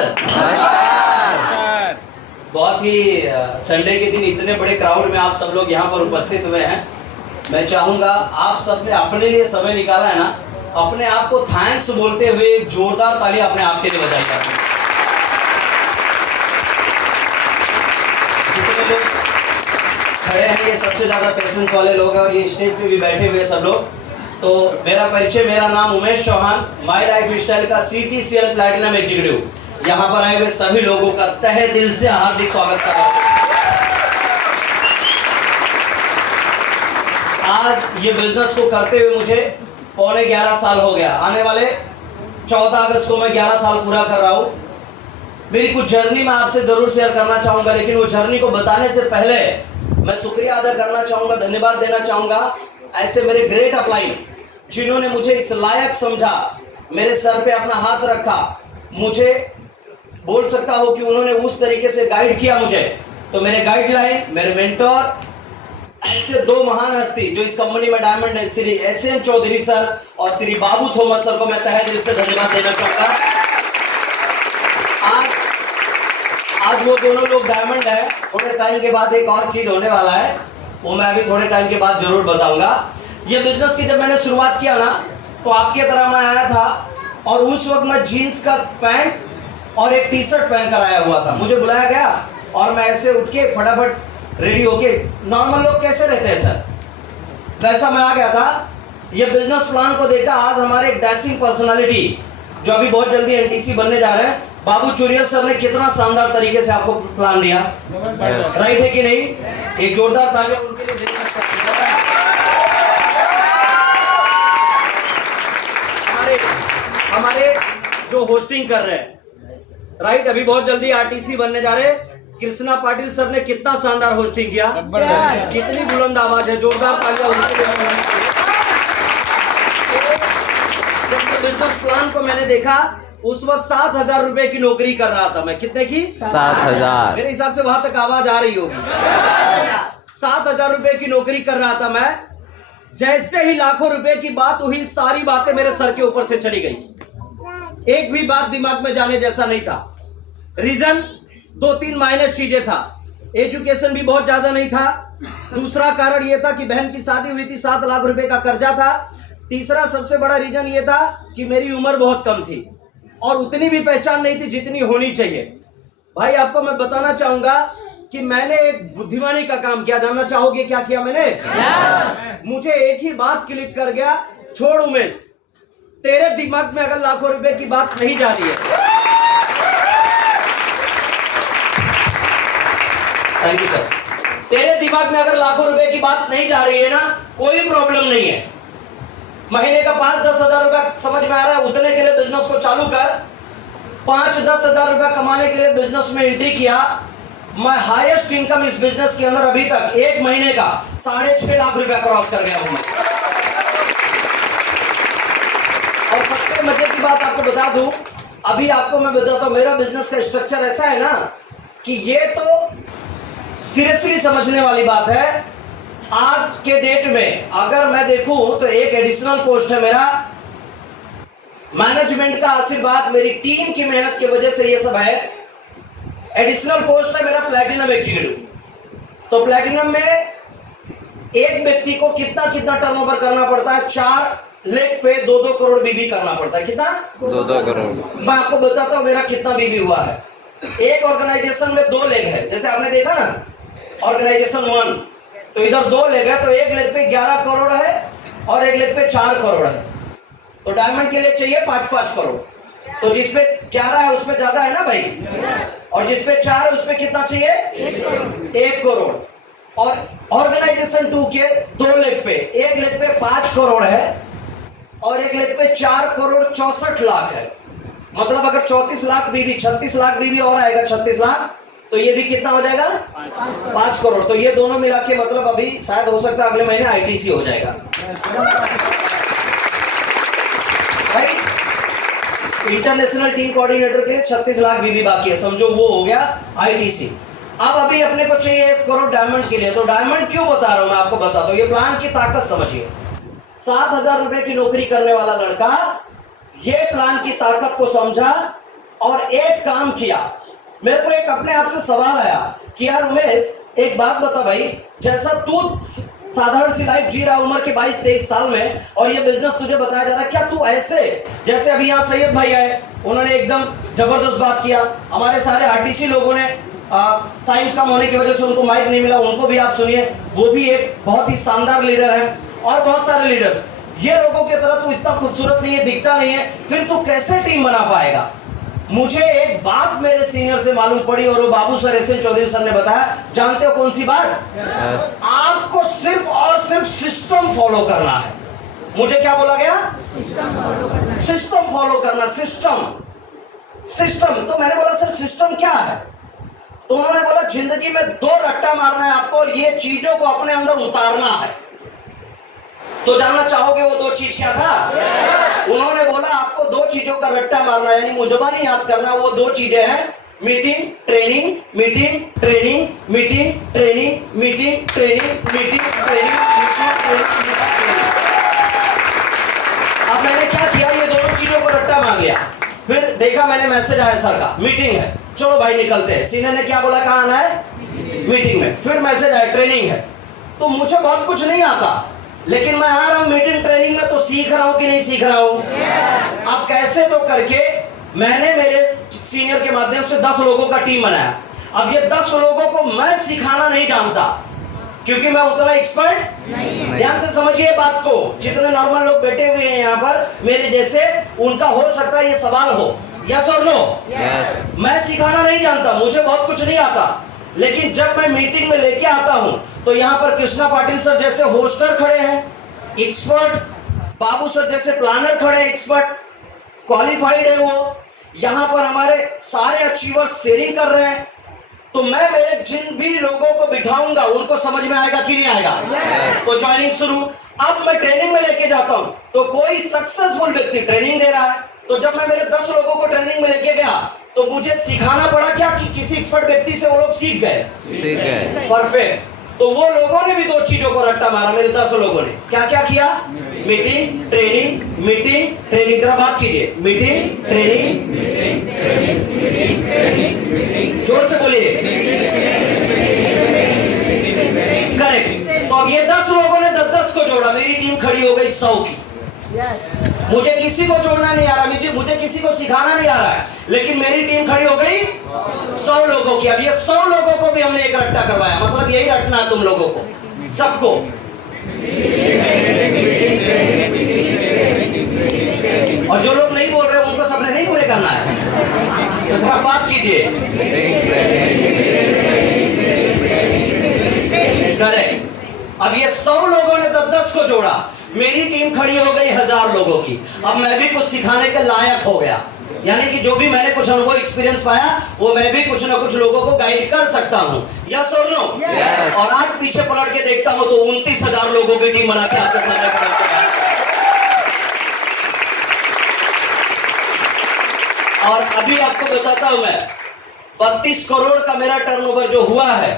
नमस्कार। नमस्कार। बहुत ही संडे के दिन इतने बड़े क्राउड में आप सब लोग यहाँ पर उपस्थित हुए हैं। मैं चाहूंगा आप सब ने अपने लिए समय निकाला है ना, अपने आप को थैंक्स बोलते हुए एक जोरदार ताली अपने आप के लिए बजाई जाती है। जितने लोग खड़े हैं ये सबसे ज्यादा पेशेंस वाले लोग हैं और ये स्टेज पे भी बैठे हुए सब लोग। तो मेरा परिचय, मेरा नाम Umesh Chauhan, my life style का CTCL प्लैटिनम एग्जीक्यूटिव। यहाँ पर आए हुए सभी लोगों का तहे दिल से हार्दिक स्वागत कर रहा हूँ। आज ये बिजनेस को करते हुए मुझे पौने 11 साल हो गया। आने वाले 14 अगस्त को मैं 11 साल पूरा कर रहा हूँ। मेरी कुछ जर्नी मैं आपसे जरूर शेयर करना चाहूंगा, लेकिन वो जर्नी को बताने से पहले मैं शुक्रिया अदा करना चाहूंगा, धन्यवाद देना चाहूंगा ऐसे मेरे ग्रेट अपलाइन जिन्होंने मुझे इस लायक समझा, मेरे सर पे अपना हाथ रखा, मुझे बोल सकता हूं कि उन्होंने उस तरीके से गाइड किया मुझे। तो मेरे गाइडलाइन, मेरे मेंटोर, ऐसे दो महान हस्ती जो इस कंपनी में डायमंड है, श्री SM चौधरी सर और श्री बाबू थॉमस सर को मैं तहे दिल से धन्यवाद देना चाहूंगा। आज वो दोनों लोग डायमंड है। थोड़े टाइम के बाद एक और चीज होने वाला है, वो मैं अभी थोड़े टाइम के बाद जरूर बताऊंगा। ये बिजनेस की जब मैंने शुरुआत किया ना, तो आपके तरह मैं आया था और उस वक्त मैं जीन्स का पैंट और एक टी-शर्ट पहन कर आया हुआ था। मुझे बुलाया गया और मैं ऐसे उठ के फटाफट रेडी होके, नॉर्मल लोग कैसे रहते हैं सर, वैसा मैं आ गया था। ये बिजनेस प्लान को देखा आज हमारे एक डैशिंग पर्सनालिटी जो अभी बहुत जल्दी NTC बनने जा रहे हैं, बाबू चुरिया सर ने कितना शानदार तरीके से आपको प्लान दिया, राइट है कि नहीं? एक जोरदार ताली उनके लिए दे सकते हैं। हमारे जो होस्टिंग कर रहे हैं, राइट, अभी बहुत जल्दी RTC बनने जा रहे हैं, कृष्णा पाटिल सर ने कितना शानदार होस्टिंग किया, कितनी बुलंद आवाज है, जोरदार तालियां उनके लिए। जब बिजनेस प्लान को मैंने देखा उस वक्त 7,000 रुपए की नौकरी कर रहा था मैं। कितने की? 7,000। मेरे हिसाब से वहां तक आवाज आ रही होगी। 7,000 रुपए की नौकरी कर रहा था मैं। जैसे ही लाखों रुपए की बात हुई, सारी बातें मेरे सर के ऊपर से चली गई। एक भी बात दिमाग में जाने जैसा नहीं था। रीजन 2-3 माइनस चीजें था। एजुकेशन भी बहुत ज्यादा नहीं था। दूसरा कारण यह था कि बहन की शादी हुई थी, 7 लाख रुपए का कर्जा था। तीसरा सबसे बड़ा रीजन यह था कि मेरी उम्र बहुत कम थी और उतनी भी पहचान नहीं थी जितनी होनी चाहिए। भाई आपको मैं बताना चाहूंगा कि मैंने एक बुद्धिमानी का काम किया। जानना चाहोगे क्या किया मैंने? मुझे एक ही बात क्लिक कर गया, छोड़ उमेश, तेरे दिमाग में अगर लाखों रुपए की बात नहीं जा रही है, थैंक यू सर, तेरे दिमाग में अगर लाखों रुपए की बात नहीं जा रही है ना, कोई प्रॉब्लम नहीं है। महीने का 5-10 हजार रुपया समझ में आ रहा है, उतने के लिए बिजनेस को चालू कर। 5-10 हजार रुपया कमाने के लिए बिजनेस में एंट्री किया। मैं हाईएस्ट इनकम इस बिजनेस के अंदर अभी तक एक महीने का 6.5 लाख रुपया क्रॉस कर गया हूं। और सबसे मजे की बात आपको बता दूं, अभी आपको मैं बताता हूं, मेरा बिजनेस का स्ट्रक्चर ऐसा है ना कि ये तो सीरियसली समझने वाली बात है। आज के डेट में अगर मैं देखूं तो एक एडिशनल पोस्ट है मेरा, मैनेजमेंट का आशीर्वाद, मेरी टीम की मेहनत की वजह से ये सब है। एडिशनल पोस्ट है मेरा प्लैटिनम एग्जीक्यूटिव। तो प्लैटिनम में एक व्यक्ति को कितना टर्नओवर करना पड़ता है? 4 लेग पे 2-2 करोड़ बीबी करना पड़ता है। कितना? 2-2 करोड़। मैं आपको बताता हूं मेरा कितना बीबी हुआ है। एक ऑर्गेनाइजेशन में 2 लेग है, जैसे आपने देखा ना ऑर्गेनाइजेशन 1, तो इधर 2 लेग है, तो एक लेग पे 11 करोड़ है और एक लेग पे 4 करोड़ है। तो डायमंड के लिए चाहिए 5-5 करोड़। तो जिसपे 11 है उसमें ज्यादा है ना भाई, और जिसपे 4 है उसमें कितना चाहिए? 1 करोड़। और ऑर्गेनाइजेशन 2 के 2 लेग पे, एक लेग पे 5 करोड़ है और एक लेग पे 4 करोड़ 64 लाख है। मतलब अगर 34 लाख बीबी, 36 लाख बीबी और आएगा 36 लाख, तो ये भी कितना हो जाएगा? 5 करोड़। तो ये दोनों मिला के मतलब अभी शायद हो सकता है अगले महीने ITC हो जाएगा। इंटरनेशनल टीम कोऑर्डिनेटर के लिए 36 लाख बीबी बाकी है, समझो वो हो गया ITC। अब अभी अपने को चाहिए 1 करोड़ डायमंड के लिए। तो डायमंड क्यों बता रहा हूं मैं आपको, बताता हूं। ये प्लान की ताकत समझिए। 7,000 रुपए की नौकरी करने वाला लड़का ये प्लान की ताकत को समझा और एक काम किया। मेरे को एक अपने आप से सवाल आया कि यार उमेश, एक बात बता भाई, जैसा तू साधारण सी लाइफ जी रहा उम्र के 22-23 साल में, और ये बिजनेस तुझे बताया जा रहा है, क्या तू ऐसे, जैसे अभी यहाँ सैयद भाई आए, उन्होंने एकदम जबरदस्त बात किया, हमारे सारे आरटीसी लोगों ने टाइम कम होने की वजह से उनको माइक नहीं मिला, उनको भी आप सुनिए, वो भी एक बहुत ही शानदार लीडर है, और बहुत सारे लीडर्स। ये लोगों की तरह तू इतना खूबसूरत नहीं है, दिखता नहीं है, फिर तू कैसे टीम बना पाएगा? मुझे एक बात मेरे सीनियर से मालूम पड़ी, और वो बाबू सर, एसएन चौधरी सर ने बताया। जानते हो कौन सी बात? Yes. आपको सिर्फ और सिर्फ सिस्टम फॉलो करना है। मुझे क्या बोला गया? सिस्टम फॉलो करना। सिस्टम। तो मैंने बोला सर सिस्टम क्या है? तो उन्होंने बोला जिंदगी में 2 रट्टा मारना है आपको, और ये चीजों को अपने अंदर उतारना है। तो जानना चाहोगे वो 2 चीज क्या था? उन्होंने बोला आपको 2 चीजों का रट्टा मारना, यानी मुजबानी याद करना। वो 2 चीजें हैं, meeting training, meeting training, meeting training, meeting training, meeting training, अब मैंने क्या किया, ये 2 चीजों को रट्टा मार लिया। फिर देखा मैंने, मैसेज आया सर का, मीटिंग है, चलो भाई निकलते हैं। सीनियर ने क्या बोला, कहाँ आना है? मीटिंग में। फिर मैसेज आया ट्रेनिंग है। तो मुझे बहुत कुछ नहीं आता, लेकिन मैं आ रहा हूं मीटिंग ट्रेनिंग में, तो सीख रहा हूं कि नहीं सीख रहा हूं? अब कैसे तो करके मैंने मेरे सीनियर के माध्यम से 10 लोगों का टीम बनाया। अब ये 10 लोगों को मैं सिखाना नहीं जानता, क्योंकि मैं उतना एक्सपर्ट नहीं। ध्यान से समझिए बात को, जितने नॉर्मल लोग बैठे हुए हैं यहाँ पर मेरे जैसे, उनका हो सकता है ये सवाल हो, यस और नो? Yes. मैं सिखाना नहीं जानता, मुझे बहुत कुछ नहीं आता, लेकिन जब मैं मीटिंग में लेके आता हूं, तो यहाँ पर कृष्णा पाटिल सर जैसे होस्टर खड़े हैं, एक्सपर्ट, बाबू सर जैसे प्लानर खड़े हैं, एक्सपर्ट, क्वालिफाइड है वो। यहाँ पर हमारे सारे अचीवर्स शेयरिंग कर रहे हैं। तो मैं मेरे जिन भी लोगों को बिठाऊंगा, उनको समझ में आएगा कि नहीं आएगा? Yes. तो ज्वाइनिंग शुरू। अब मैं ट्रेनिंग में लेके जाता हूं, तो कोई सक्सेसफुल व्यक्ति ट्रेनिंग दे रहा है, तो जब मैं मेरे 10 लोगों को ट्रेनिंग में लेके गया, तो मुझे सिखाना पड़ा क्या कि किसी एक्सपर्ट व्यक्ति से वो लोग सीख गए। परफेक्ट। तो वो लोगों ने भी 2 चीजों को रट्टा मारा, मेरे 10 लोगों ने क्या क्या किया? Meeting training, meeting training. जरा बात कीजिए, मीटिंग ट्रेनिंग, जोर से बोलिए, करेक्ट। तो अब ये 10 लोगों ने 10-10 को जोड़ा, मेरी टीम खड़ी हो गई 100 की। मुझे किसी को जोड़ना नहीं आ रहा, मुझे किसी को सिखाना नहीं आ रहा है, लेकिन मेरी टीम खड़ी हो गई 100 लोगों की। अब ये 100 लोगों को भी हमने एक रट्टा करवाया, मतलब यही रटना है तुम लोगों को सबको। और जो लोग नहीं बोल रहे उनको सबने नहीं पूरे करना है, तो थोड़ा बात कीजिए। करेक्ट। अब ये 100 लोगों ने 10-10 को जोड़ा, मेरी टीम खड़ी हो गई 1000 लोगों की। अब मैं भी कुछ सिखाने के लायक हो गया, यानी कि जो भी मैंने कुछ अनुभव एक्सपीरियंस पाया, वो मैं भी कुछ ना कुछ लोगों को गाइड कर सकता हूँ, यस और नो? Yes. और आज पीछे पलट के देखता हूँ तो 29,000 लोगों की टीम बना के आपके सामने खड़ा किया। और अभी आपको बताता हूं मैं, 32 करोड़ का मेरा टर्नओवर जो हुआ है,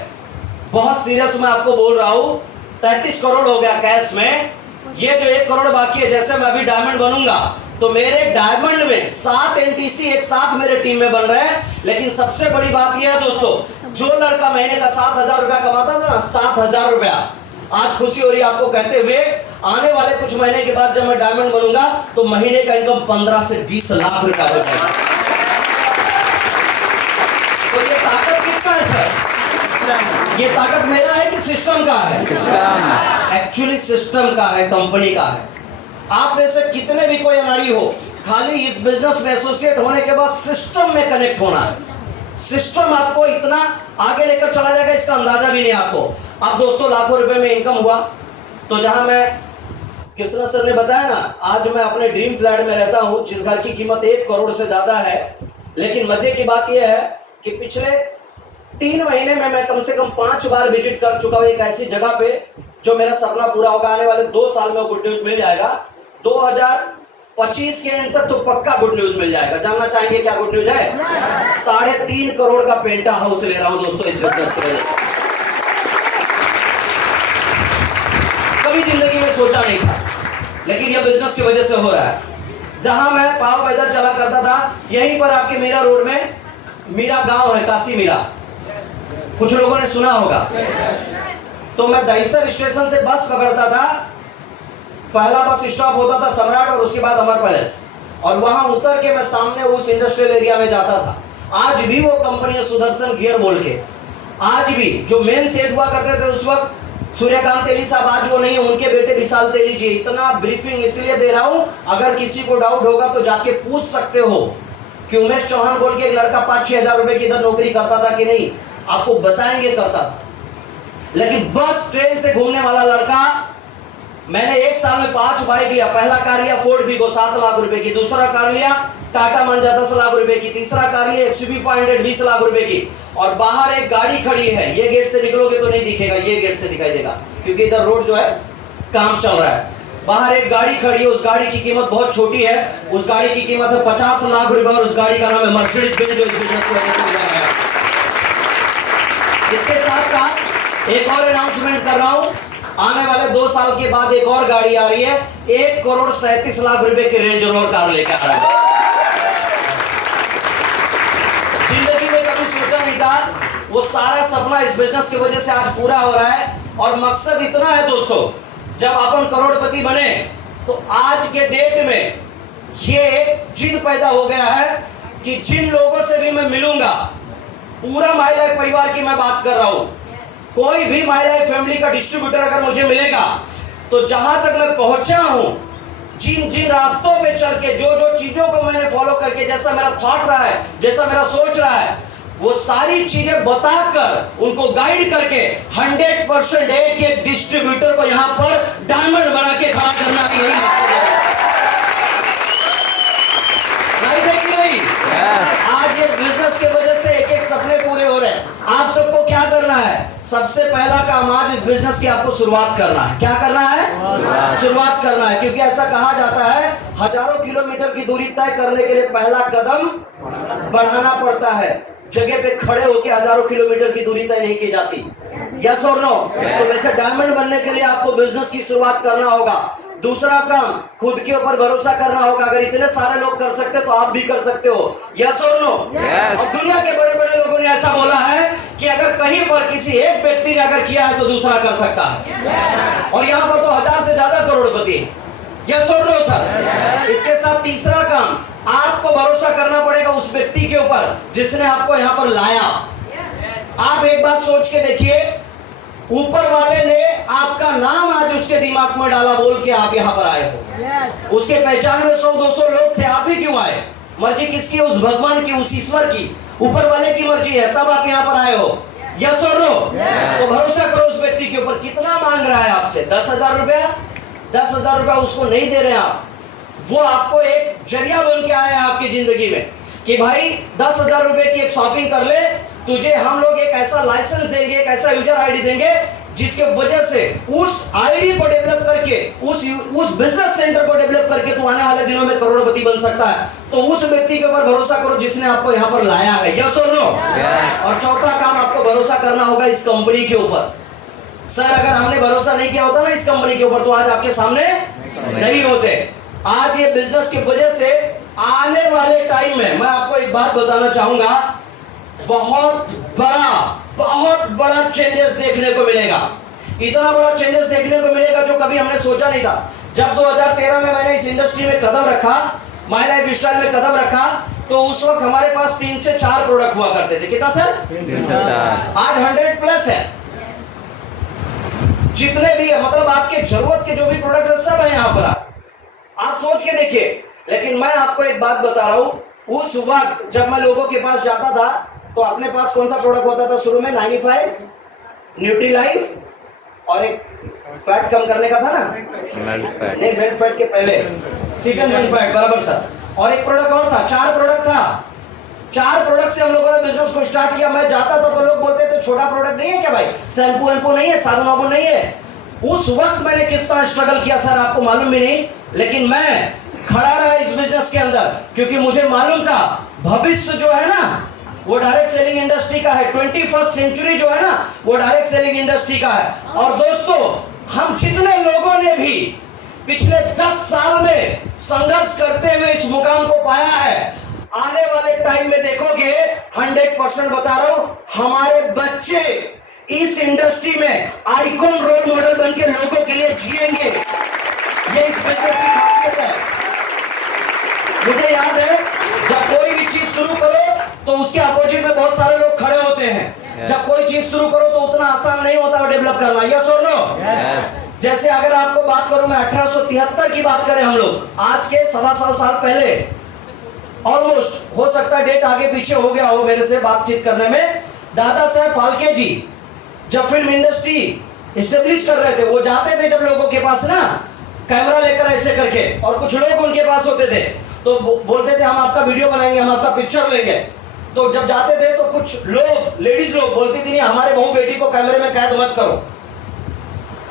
बहुत सीरियस मैं आपको बोल रहा हूं, 33 करोड़ हो गया कैश में। ये जो 1 करोड़ बाकी है, जैसे मैं अभी डायमंड बनूंगा, तो मेरे डायमंड में 7 एनटीसी एक साथ मेरे टीम में बन रहे हैं। लेकिन सबसे बड़ी बात यह है दोस्तों, जो लड़का महीने का 7,000 रुपया कमाता था ना, 7,000 रुपया, आज खुशी हो रही है आपको कहते हुए, आने वाले कुछ महीने के बाद जब मैं डायमंड बनूंगा, तो महीने का इनकम 15 से 20 लाख रुपया हो जाएगा। तो ये ताकत किसका है सर? ये ताकत मेरा है कि सिस्टम का है? एक्चुअली सिस्टम का है, कंपनी का है। आप में से कितने भी कोई अनाड़ी हो, खाली इस बिजनेस में एसोसिएट होने के बाद सिस्टम में कनेक्ट होना है। सिस्टम आपको इतना आगे लेकर चला जाएगा, इसका अंदाजा भी नहीं आपको। अब दोस्तों लाखों रुपए में इनकम हुआ, तो जहां मैं, कृष्णा सर ने बताया ना, आज मैं अपने ड्रीम फ्लैट में रहता हूं, जिस घर की कीमत 1 करोड़ से ज्यादा है। लेकिन मजे की बात यह है कि पिछले 3 महीने में मैं कम से कम 5 बार विजिट कर चुका हूं एक ऐसी जगह पे जो मेरा सपना पूरा होगा। आने वाले 2 साल में गुड न्यूज मिल जाएगा, 2025 के एंड तक तो पक्का गुड न्यूज मिल जाएगा। जानना चाहेंगे क्या गुड न्यूज है? 3.5 करोड़ का पेंटा हाउस ले रहा हूं दोस्तों इस बिजनेस की वजह से। कभी जिंदगी में सोचा नहीं था, लेकिन यह बिजनेस की वजह से हो रहा है। जहां मैं पाव पैदल चला करता था, यहीं पर आपके मीरा रोड में मीरा गांव है, काशी मीरा, कुछ लोगों ने सुना होगा। तो मैं दहीसर स्टेशन से बस पकड़ता था, पहला बस स्टॉप होता था सम्राट और उसके बाद अमर पैलेस, और वहां उतर के मैं सामने उस इंडस्ट्रियल एरिया में जाता था। आज भी वो कंपनी है सुदर्शन गियर बोल के, आज भी जो मेन सेठ हुआ करते थे उस वक्त सूर्यकांत तेली साहब, आज वो नहीं है, उनके बेटे विशाल तेली जी। इतना ब्रीफिंग इसलिए दे रहा हूं, अगर किसी को डाउट होगा तो जाके पूछ सकते हो कि उमेश चौहान बोल के एक लड़का 5-6 हजार रुपए की इधर नौकरी करता था कि नहीं, आपको बताएंगे करता था। लेकिन बस ट्रेन से घूमने वाला लड़का, मैंने एक साल में 5 बाइक लिया। पहला कार लिया फोर्ड वीगो 7 लाख रुपए की, दूसरा कार लिया टाटा मंजा 10 लाख रुपए की, तीसरा कार लिया एक्सयूवी 20 लाख रुपए की, और बाहर एक गाड़ी खड़ी है, ये गेट से निकलोगे तो नहीं दिखेगा, ये गेट से दिखाई देगा क्योंकि इधर रोड जो है काम चल रहा है। बाहर एक गाड़ी खड़ी है, उस गाड़ी की कीमत बहुत छोटी है, उस गाड़ी की कीमत है 50 लाख रुपए, और उस गाड़ी का नाम है मर्सिडीज बेंज, जो इस बिजनेस को है। इसके साथ साथ एक और अनाउंसमेंट कर रहा हूं, आने वाले 2 साल के बाद एक और गाड़ी आ रही है, 1,37,00,000 रुपए की रेंज रोवर कार लेकर आ रहा है। जिंदगी में कभी सोचा नहीं था, वो सारा सपना इस बिजनेस की वजह से आज पूरा हो रहा है। और मकसद इतना है दोस्तों, जब अपन करोड़पति बने तो आज के डेट में ये जिद पैदा हो गया है कि जिन लोगों से भी मैं मिलूंगा, पूरा माई लाइफ परिवार की मैं बात कर रहा हूं, कोई भी माई लाइफ फैमिली का डिस्ट्रीब्यूटर अगर मुझे मिलेगा तो जहां तक मैं पहुंचा हूं, जिन जिन रास्तों में चल के, जो जो चीजों को मैंने फॉलो करके, जैसा मेरा थॉट रहा है, जैसा मेरा सोच रहा है, वो सारी चीजें बताकर, उनको गाइड करके 100% एक डिस्ट्रीब्यूटर को यहां पर डायमंड बना के खड़ा करना भी यही मकसद है। राइट है कि नहीं? आज ये बिजनेस की वजह से एक सपने पूरे हो रहे हैं। आप सबको क्या करना है? सबसे पहला काम आज इस बिजनेस की आपको शुरुआत करना है। क्या करना है? शुरुआत करना है, क्योंकि ऐसा कहा जाता है हजारों किलोमीटर की दूरी तय करने के लिए पहला कदम बढ़ाना पड़ता है। जगह पे खड़े होकर हजारों किलोमीटर की दूरी तय नहीं की जाती। यस और नो? तो वैसे डायमंड बनने के लिए आपको बिजनेस की शुरुआत करना होगा। दूसरा काम, खुद के ऊपर भरोसा करना होगा। अगर इतने सारे लोग कर सकते तो आप भी कर सकते हो। यस और नो? और दुनिया के बड़े बड़े लोगों ने ऐसा बोला है कि अगर कहीं पर किसी एक व्यक्ति ने अगर किया है तो दूसरा कर सकता है। और यहाँ पर तो 1000 से ज्यादा करोड़पति है। यस और नो सर? इसके साथ तीसरा काम, आपको भरोसा करना पड़ेगा उस व्यक्ति के ऊपर जिसने आपको यहाँ पर लाया। आप एक बात सोच के देखिए, ऊपर वाले ने आपका नाम आज उसके दिमाग में डाला बोल के आप यहाँ पर आए हो। उसके पहचान में 100-200 लोग थे, आप ही क्यों आए? मर्जी किसकी? उस भगवान की, उस ईश्वर की, ऊपर वाले की मर्जी है, तब आप यहाँ पर आए हो। यस और नो? तो भरोसा करो उस व्यक्ति के ऊपर। कितना मांग रहा है आपसे? 10,000 रुपया? 10,000 रुपया उसको नहीं दे रहे आप, वो आपको एक जरिया बन के आया है आपकी जिंदगी में कि भाई 10,000 रुपए की एक शॉपिंग कर ले, तुझे हम लोग एक ऐसा लाइसेंस देंगे, एक ऐसा यूजर आईडी देंगे जिसके वजह से उस आईडी को डेवलप करके, उस बिजनेस सेंटर को डेवलप करके तू आने वाले दिनों में करोड़पति बन सकता है। तो उस व्यक्ति के ऊपर भरोसा करो जिसने आपको यहाँ पर लाया है। यस और नो? और चौथा काम, आपको भरोसा करना होगा इस कंपनी के ऊपर। सर अगर हमने भरोसा नहीं किया होता ना इस कंपनी के ऊपर तो आज आपके सामने नहीं होते। आज ये बिजनेस की वजह से आने वाले टाइम में मैं आपको एक बात बताना चाहूंगा, बहुत बड़ा चेंजेस देखने को मिलेगा। इतना बड़ा चेंजेस देखने को मिलेगा जो कभी हमने सोचा नहीं था। जब 2013 में मैंने इस इंडस्ट्री में कदम रखा, माय लाइफ स्टाइल में कदम रखा, तो उस वक्त हमारे पास 3 से 4 प्रोडक्ट हुआ करते थे। कितना सर? 3 से 4। आज 100 प्लस है। जितने भी है, मतलब आपके जरूरत के जो भी प्रोडक्ट है सब है यहाँ पर। आप सोच के देखिए। लेकिन मैं आपको एक बात बता रहा हूं, उस वक्त जब मैं लोगों के पास जाता था तो अपने पास कौन सा प्रोडक्ट होता था शुरू में? 95 न्यूट्रीलाइफ और एक फैट कम करने का था ना, नहीं मेल्ट फैट के पहले सीटन मेल्ट फैट, बराबर सर। और एक प्रोडक्ट और था, 4 प्रोडक्ट था। 4 प्रोडक्ट से हम लोगों ने बिजनेस को स्टार्ट किया। मैं जाता था तो लोग बोलते थे छोटा प्रोडक्ट नहीं है क्या भाई, शैम्पू वैम्पू नहीं है, साबुन वाबुन नहीं है। उस वक्त मैंने किस तरह स्ट्रगल किया सर आपको मालूम भी नहीं, लेकिन मैं खड़ा रहा इस बिजनेस के अंदर क्योंकि मुझे मालूम था भविष्य जो है ना वो डायरेक्ट सेलिंग इंडस्ट्री का है। 21st सेंचुरी जो है ना वो डायरेक्ट सेलिंग इंडस्ट्री का है। और दोस्तों, हम जितने लोगों ने भी पिछले 10 साल में संघर्ष करते हुए इस मुकाम को पाया है। आने वाले टाइम में देखोगे 100% बता रहा हूं, हमारे बच्चे इस इंडस्ट्री में आइकॉन रोल मॉडल बन के लोगों के लिए जिएंगे। ये इस बिजनेस की खासियत है। मुझे याद है जब कोई भी चीज शुरू करो तो उसके अपोजिट में बहुत सारे लोग खड़े होते हैं। जब कोई चीज शुरू करो तो उतना आसान नहीं होता डेवलप करना। यस और नो? जैसे अगर आपको बात करूं मैं 1873 की बात करें हम लोग, आज के 125 साल पहले, ऑलमोस्ट हो सकता है डेट आगे पीछे हो गया हो मेरे से बातचीत करने में, दादा साहब फाल्के जी जब फिल्म इंडस्ट्री एस्टेब्लिश कर रहे थे, वो जाते थे जब लोगों के पास ना कैमरा लेकर ऐसे करके, और कुछ लोग उनके पास होते थे तो बोलते थे हम आपका वीडियो बनाएंगे, हम आपका पिक्चर लेंगे। तो जब जाते थे तो कुछ लोग, लेडीज लोग बोलती थी नहीं हमारे बहू बेटी को कैमरे में कैद मत करो,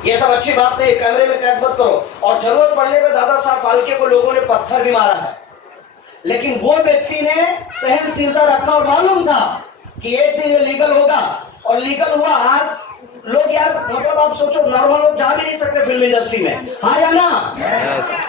ये सब अच्छी बात नहीं, कैमरे में कैद मत करो। और जरूरत पड़ने पे दादा साहब फाल्के को लोगों ने पत्थर भी मारा है, लेकिन वो व्यक्ति ने सहनशीलता रखा और मालूम था कि एक दिन ये लीगल होगा, और लीगल हुआ। आज लोग यार मतलब आप सोचो नॉर्मल लोग जा भी नहीं सकते फिल्म इंडस्ट्री में, हाँ या ना?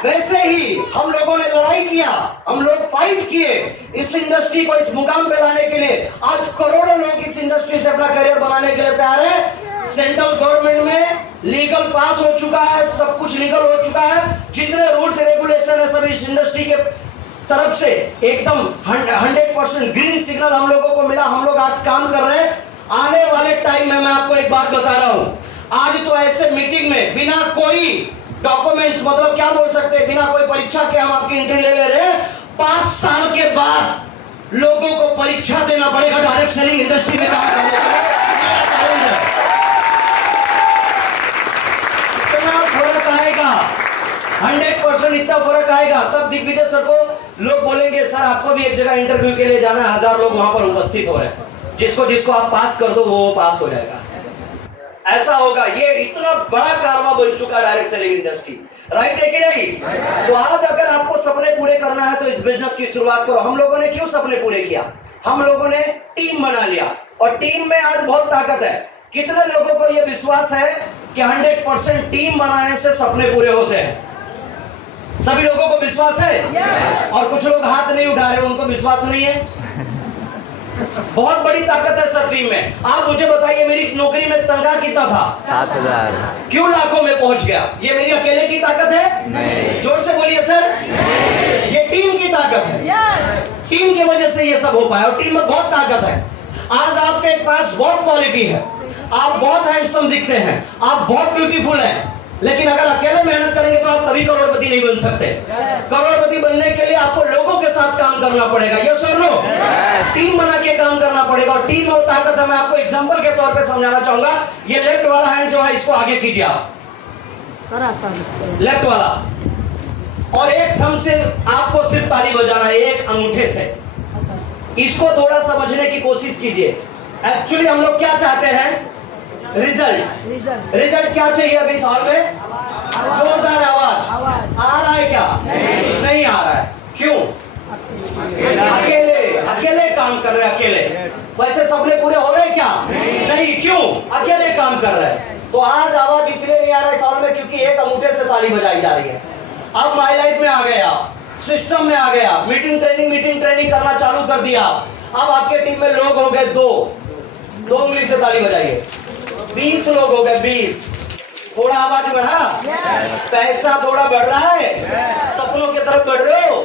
वैसे ही हम लोगों ने लड़ाई किया, हम लोग फाइट किए इस इंडस्ट्री को इस मुकाम पे लाने के लिए। आज करोड़ों लोग इस इंडस्ट्री से अपना करियर बनाने के लिए तैयार है। सेंट्रल गवर्नमेंट में लीगल पास हो चुका है, सब कुछ लीगल हो चुका है, जितने रूल्स रेगुलेशन है सब इस इंडस्ट्री के तरफ से एकदम 100% ग्रीन सिग्नल हम लोगों को मिला। हम लोग आज काम कर रहे हैं। आने वाले टाइम में मैं आपको एक बात बता रहा हूं, आज तो ऐसे मीटिंग में बिना कोई डॉक्यूमेंट्स, मतलब क्या बोल सकते हैं, बिना कोई परीक्षा के हम आपकी एंट्री ले रहे हैं। 5 साल के बाद लोगों को परीक्षा देना पड़ेगा डायरेक्ट सेलिंग इंडस्ट्री में काम करने के लिए। इतना फर्क आएगा, 100% इतना फर्क आएगा, तब दिग्विजय सर को लोग बोलेंगे सर आपको भी एक जगह इंटरव्यू के लिए जाना है, 1000 लोग वहां पर उपस्थित हो रहे हैं, जिसको आप पास कर दो वो पास हो जाएगा। ऐसा होगा। ये इतना बड़ा कारवा बन चुका डायरेक्ट सेलिंग इंडस्ट्री, राइट है कि नहीं? तो आज अगर आपको सपने पूरे करना है तो इस बिजनेस की शुरुआत करो। हम लोगों ने क्यों सपने पूरे किया? हम लोगों ने टीम बना लिया, और टीम में आज बहुत ताकत है। कितने लोगों को यह विश्वास है कि 100% टीम बनाने से सपने पूरे होते हैं? सभी लोगों को विश्वास है? और कुछ लोग हाथ नहीं उठा रहे, उनको विश्वास नहीं है। बहुत बड़ी ताकत है सर टीम में। आप मुझे बताइए मेरी नौकरी में तनख्वाह कितना था? 7000। क्यों लाखों में पहुंच गया? ये मेरी अकेले की ताकत है? नहीं। जोर से बोलिए सर। नहीं। ये टीम की ताकत है। टीम की वजह से ये सब हो पाया, और टीम में बहुत ताकत है। आज आपके पास बहुत क्वालिटी है, आप बहुत हैंडसम दिखते हैं, आप बहुत ब्यूटीफुल हैं, लेकिन अगर अकेले मेहनत करेंगे तो आप कभी करोड़पति नहीं बन सकते। करोड़पति बनने के लिए आपको लोगों के साथ काम करना पड़ेगा। यस और नो? टीम बना के काम करना पड़ेगा, और टीम में ताकत है। मैं आपको एग्जांपल के तौर पे समझाना चाहूंगा। ये लेफ्ट वाला हैंड जो है इसको आगे कीजिए आप, लेफ्ट वाला, और एक थंब से आपको सिर्फ ताली बजाना है, एक अंगूठे से। इसको थोड़ा समझने की कोशिश कीजिए। एक्चुअली हम लोग क्या चाहते हैं? रिजल्ट क्या चाहिए अभी इस हॉल में? जोरदार आवाज आ रहा है क्या? नहीं आ रहा है। क्यों? अकेले काम कर रहे हैं, अकेले। वैसे सपने पूरे हो रहे हैं क्या? नहीं। क्यों? अकेले काम कर रहे हैं। तो आज आवाज इसलिए नहीं आ रहा है इस हॉल में क्योंकि एक अंगूठे से ताली बजाई जा रही है। अब माई लाइफ में आ गए, आप सिस्टम में आ गए, आप मीटिंग ट्रेनिंग करना चालू कर दिया। अब आपके टीम में लोग हो गए 2 उंगली से ताली बजाइए। 20 लोग हो गए, 20। थोड़ा आवाज बढ़ा, पैसा थोड़ा बढ़ रहा है, सपनों की तरफ बढ़ रहे हो,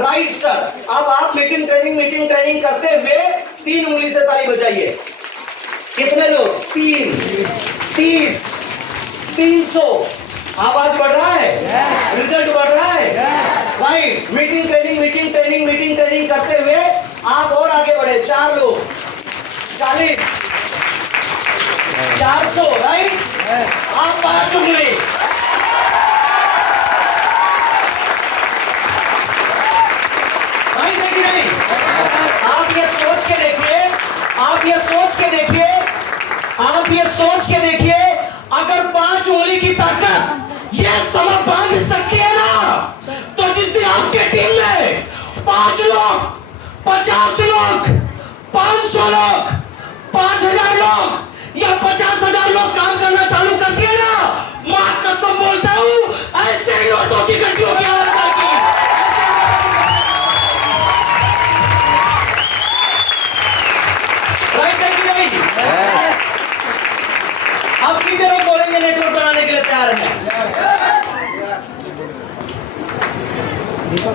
राइट सर। अब आप मीटिंग ट्रेनिंग करते हुए 3 उंगली से ताली बजाइए। कितने लोग? 3, 30, 300। आवाज बढ़ रहा है, रिजल्ट बढ़ रहा है, राइट। मीटिंग ट्रेनिंग करते हुए आप और आगे बढ़े। 4 लोग, 40, 400, राइट। आप 5 उंगली, राइट है कि नहीं? आप ये सोच के देखिए, अगर 5 उंगली की ताकत ये समय बांध सकती है ना, तो जिस दिन आपके टीम में 5 लोग, 50 लोग, 500 लोग, 5000 लोग या 50,000 लोग काम करना चालू कर दिए ना, मां कसम बोलता हूं ऐसे ही नोटों की गड्डियों की आवाज आएगी। राइट है कि नहीं? यस। अब कितने लोग बोलेंगे नेटवर्क बनाने के लिए तैयार हैं?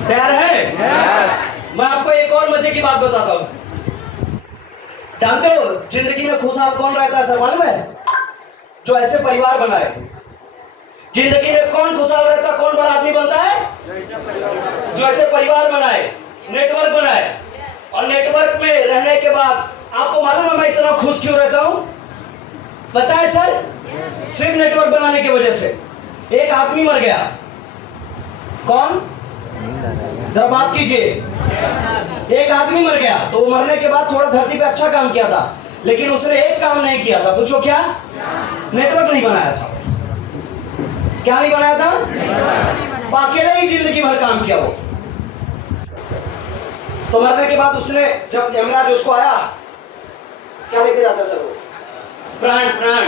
तैयार है? यस। मैं आपको एक और मजे की बात बताता हूँ। जानते हो जिंदगी में खुशहाल कौन रहता है सर, मालूम है? जो ऐसे परिवार बनाए। जिंदगी में कौन खुशहाल रहता है, कौन बड़ा आदमी बनता है? जो ऐसे परिवार बनाए, नेटवर्क बनाए। और नेटवर्क में रहने के बाद आपको मालूम है मैं इतना खुश क्यों रहता हूं? पता है सर? सिर्फ नेटवर्क बनाने की वजह से। एक आदमी मर गया। कौन? जरा बात कीजिए। एक आदमी मर गया तो वो मरने के बाद थोड़ा धरती पे अच्छा काम किया था, लेकिन उसने एक काम नहीं किया था। पूछो क्या? नेटवर्क नहीं बनाया था। क्या नहीं बनाया था? अकेले ही जिंदगी भर काम किया वो। तो मरने के बाद उसने, जब यमराज उसको आया, क्या लेके जाता सर वो? प्राण, प्राण,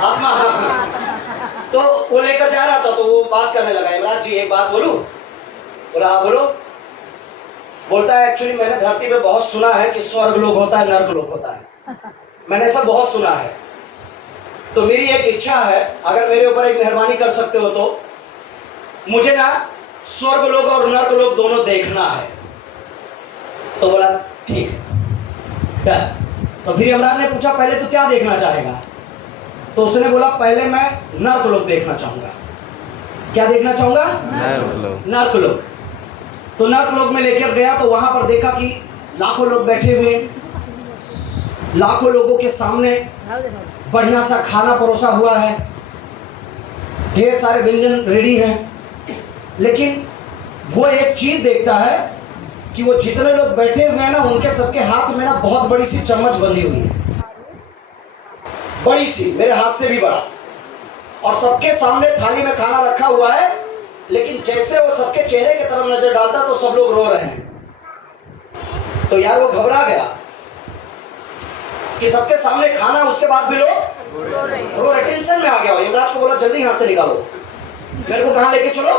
आत्मा, आत्मा। तो वो लेकर जा रहा था तो वो बात करने लगा, यमराज जी एक बात बोलूं? बोला हाँ बोलो। बोलता है एक्चुअली मैंने धरती पे बहुत सुना है कि स्वर्ग लोक होता है, नर्क लोक होता है। मैंने सब बहुत सुना है। तो मेरी एक इच्छा है, अगर मेरे ऊपर एक मेहरबानी कर सकते हो तो मुझे ना स्वर्ग लोक और नर्क लोक दोनों देखना है। तो बोला ठीक है। तो फिर यमराज ने पूछा पहले तो क्या देखना चाहेगा? तो उसने बोला पहले मैं नर्क लोक देखना चाहूंगा। क्या देखना चाहूंगा? नर्क लोक। तो नर्क लोक में लेकर गया तो वहां पर देखा कि लाखों लोग बैठे हुए, लाखों लोगों के सामने बढ़िया सा खाना परोसा हुआ है, ढेर सारे व्यंजन रेडी हैं। लेकिन वो एक चीज देखता है कि वो जितने लोग बैठे हुए हैं ना, उनके सबके हाथ में ना बहुत बड़ी सी चम्मच बंधी हुई है, बड़ी सी, मेरे हाथ से भी बड़ा। और सबके सामने थाली में खाना रखा हुआ है, लेकिन जैसे वो सबके चेहरे की तरफ नजर डालता तो सब लोग रो रहे हैं। तो यार वो घबरा गया कि सबके सामने खाना, उसके बाद भी लोग रो रहे। टेंशन में आ गया। यमराज को बोला जल्दी यहाँ से निकालो, मेरे को कहाँ लेके चलो?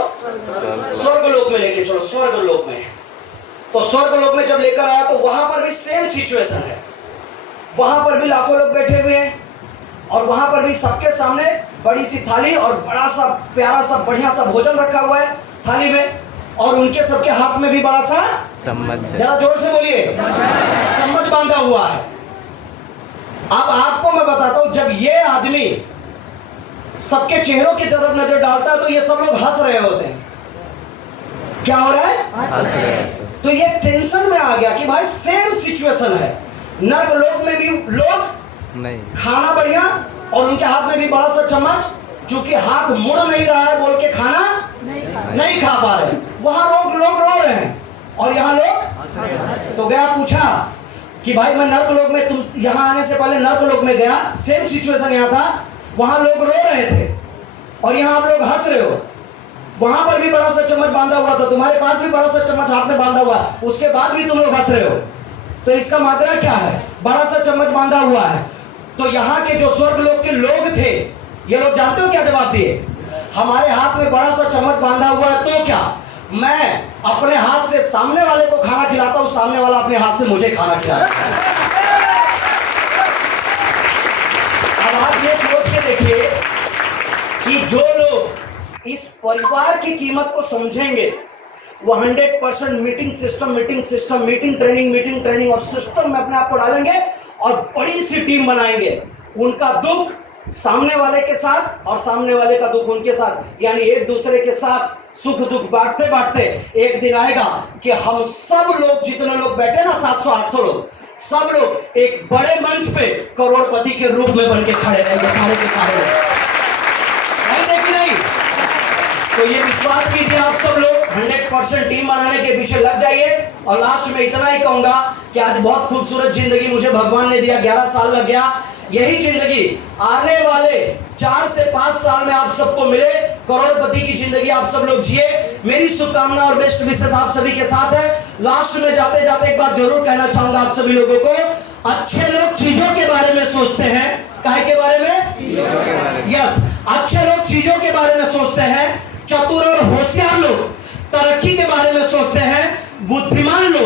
स्वर्ग लोक में लेके चलो, स्वर्ग लोक में। तो स्वर्ग लोक में जब लेकर आया तो वहां पर भी सेम सिचुएशन है। वहां पर भी लाखों लोग बैठे हुए हैं और वहां पर भी सबके सामने बड़ी सी थाली और बड़ा सा प्यारा सा बढ़िया सा भोजन रखा हुआ है थाली में, और उनके सबके हाथ में भी बड़ा सा चम्मच है। जरा जोर से बोलिए, चम्मच बांधा हुआ है। अब आपको मैं बताता हूं, जब ये आदमी सबके चेहरों की तरफ नजर डालता है तो ये सब लोग हंस रहे होते हैं। क्या हो रहा है? हंस रहे हैं। तो ये टेंशन में आ गया कि भाई सेम सिचुएशन है। नर्क लोक में भी लोग नहीं, खाना बढ़िया और उनके हाथ में भी बड़ा सा चम्मच, चूंकि हाथ मुड़ नहीं रहा है बोल के खाना नहीं खा पा रहे। वहां लोग रो रहे हैं और यहाँ लोग। तो गया पूछा कि भाई मैं नर्क लोक में, तुम यहाँ आने से पहले नर्क लोक में गया, सेम सिचुएशन यहाँ था, वहां लोग रो रहे थे और यहाँ आप लोग हंस रहे हो। वहां पर भी बड़ा सा चम्मच बांधा हुआ था, तुम्हारे पास भी बड़ा सा चम्मच हाथ में बांधा हुआ, उसके बाद भी तुम लोग हंस रहे हो। तो इसका मात्रा क्या है? बड़ा सा चम्मच बांधा हुआ है। तो यहाँ के जो स्वर्ग लोक के लोग थे, ये लोग जानते हो क्या जवाब दिए? हमारे हाथ में बड़ा सा चम्मच बांधा हुआ है तो क्या, मैं अपने हाथ से सामने वाले को खाना खिलाता हूं, सामने वाला अपने हाथ से मुझे खाना खिलाता है। अब आप ये सोच के देखिए कि जो लोग इस परिवार की कीमत को समझेंगे वो 100% मीटिंग सिस्टम, मीटिंग ट्रेनिंग और सिस्टम में अपने आप को डालेंगे और बड़ी सी टीम बनाएंगे। उनका दुख सामने वाले के साथ और सामने वाले का दुख उनके साथ, यानी एक दूसरे के साथ सुख दुख बांटते बांटते एक दिन आएगा कि हम सब लोग, जितने लोग बैठे ना 700-800 लोग, सब लोग एक बड़े मंच पे करोड़पति के रूप में बन के खड़े रहेंगे, सारे के सारे लोग। नहीं, तो ये विश्वास कीजिए आप सब लोग 100% टीम बनाने के पीछे लग जाइए। और लास्ट में इतना ही कहूंगा कि आज बहुत खूबसूरत जिंदगी मुझे भगवान ने दिया, 11 साल लग गया। यही जिंदगी आने वाले 4 से 5 साल में आप सबको मिले, करोड़पति की जिंदगी आप सब लोग जिए। मेरी शुभकामना और बेस्ट विशेष आप सभी के साथ है। लास्ट में जाते जाते एक बात जरूर कहना चाहूंगा आप सभी लोगों को, अच्छे लोग चीजों के बारे में सोचते हैं, काहे के बारे में? यस, अच्छे लोग चीजों के बारे में सोचते हैं, चतुर और होशियार लोग तरक्की के बारे में सोचते हैं, बुद्धिमान लोग